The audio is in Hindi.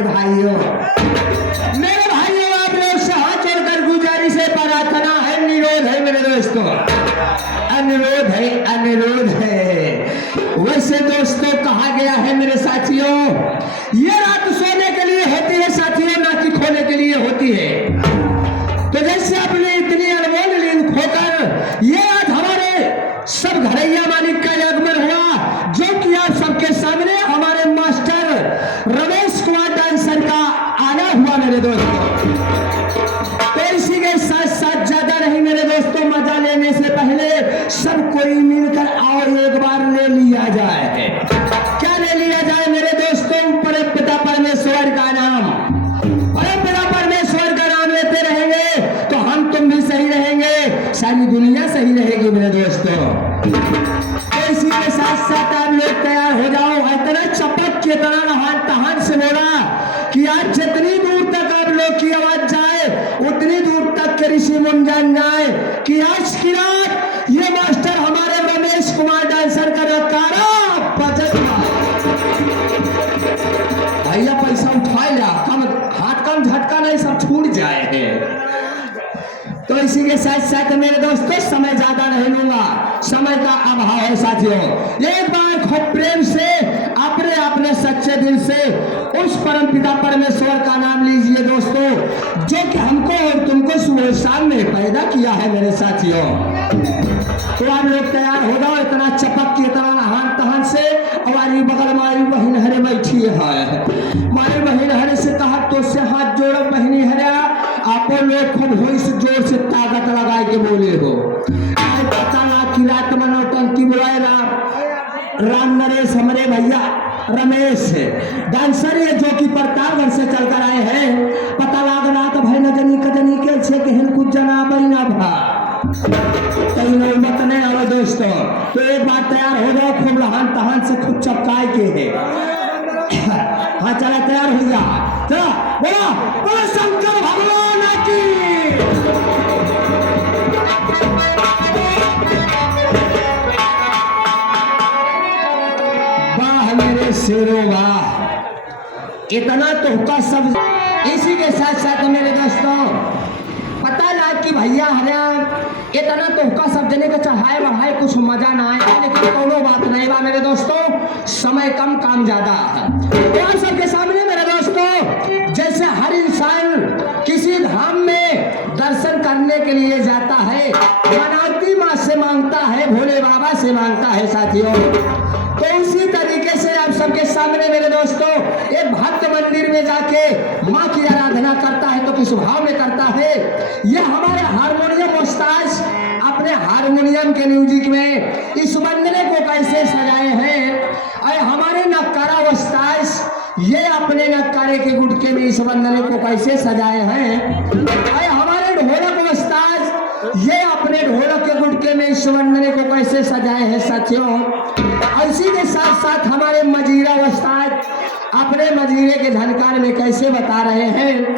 मेरे भाइयों आप लोग से हाथ जोड़कर गुजारिश है, प्रार्थना है, निरोध है मेरे दोस्तों, अनुरोध है। वैसे दोस्तों कहा गया है मेरे साथियों, ये रात सोने के लिए होती है साथियों, ना कि खोने के लिए होती है। तो जैसे अपने इतनी अनमोल नींद खोकर ये आज हमारे सब घरैया मालिक का आगमन हुआ, जो कि आप सबके सामने हमारे मास्टर रमेश कुमार डांसर का आना हुआ मेरे दोस्तों। तो इसी के साथ साथ ज्यादा नहीं मेरे दोस्तों, मजा लेने से पहले सब कोई मिलकर आओ एक बार ले लिया जाए। क्या ले लिया जाए मेरे दोस्तों? परम पिता परमेश्वर का नाम। परम पिता परमेश्वर का नाम लेते रहेंगे तो हम तुम भी सही रहेंगे, सारी दुनिया सही रहेगी मेरे दोस्तों। तो इसी के साथ साथ आप लोग तैयार हो जाओ। इतना चपक के इतना नहान तहान से बोला कि आज जितनी दूर तक आप लोग की आवाज जाए उतनी दूर तक के ऋषि मुनि जान जाए कि आज की रात ये मास्टर हमारे रमेश कुमार डांसर का नकारा बजट भैया पैसा उठा लिया, कम हाथ कम झटका नहीं, सब छूट जाए। तो इसी के साथ साथ मेरे दोस्तों समय ज्यादा नहीं लूंगा, समय का अभाव है साथियों। एक बार खूब प्रेम से अपने सच्चे दिल से उस परम पिता परमेश्वर का नाम लीजिए दोस्तों, जो कि हमको और तुमको सुबह शाम में पैदा किया है मेरे साथियों। तो आप लोग तैयार हो जाओ, इतना चपक के इतना नहान तहान से। हमारी बगल मारी बहन हरे बैठी है, मारी बहन हरे से कहा तो से हाथ जोड़ो बहनी हरे, आप लोग खूब होई से जोर से ताकत लगा के बोले हो। पता ना कि रात में नौटंकी बुलाए राम नरेश हमारे भैया रमेश डांसर है, जो कि प्रतापगढ़ से चलकर आए हैं। पता लाग रहा तो भाई नजनी कजनी के छे के हिन कुछ जना बहिना भा कहीं नौबत नहीं आवे दोस्तों। तो एक बार तैयार हो जाओ, खूब लहान तहान से खूब चपकाए के है। हाँ चला तैयार हो जा, चला बोला बोला शंकर भगवान की। वाह मेरे शेरों वाह, इतना तो सब। इसी के साथ साथ मेरे दोस्तों पता ना कि भैया हरियाणा इतना तो सब जने का चढ़ाए बढ़ाए कुछ मजा ना आए, लेकिन कोनो बात नहीं बा मेरे दोस्तों, समय कम काम ज्यादा है। और सबके सामने मेरे दोस्तों जैसे हर इंसान किसी धाम में दर्शन करने के लिए जाता है, मनावती माँ से मांगता है, भोले बाबा से मांगता है साथियों। तो उसी तरीके से आप सबके सामने मेरे दोस्तों एक भक्त मंदिर में जाके माँ की आराधना करता है तो किस भाव में करता है। यह हमारे हारमोनियम उस्ताद अपने हारमोनियम के म्यूजिक में इस वंदने को कैसे सजाए हैं, और हमारे नक्कारा उस्ताद ये अपने नक्कारे के गुटके में इस वंदने को कैसे सजाए हैं, और हमारे ढोलक उस्ताद ये अपने ढोलक के गुटके में इस वंदने को कैसे सजाए हैं साथियों। इसी के साथ साथ हमारे मजीरा उस्ताद अपने मजीरे के झनकार में कैसे बता रहे हैं।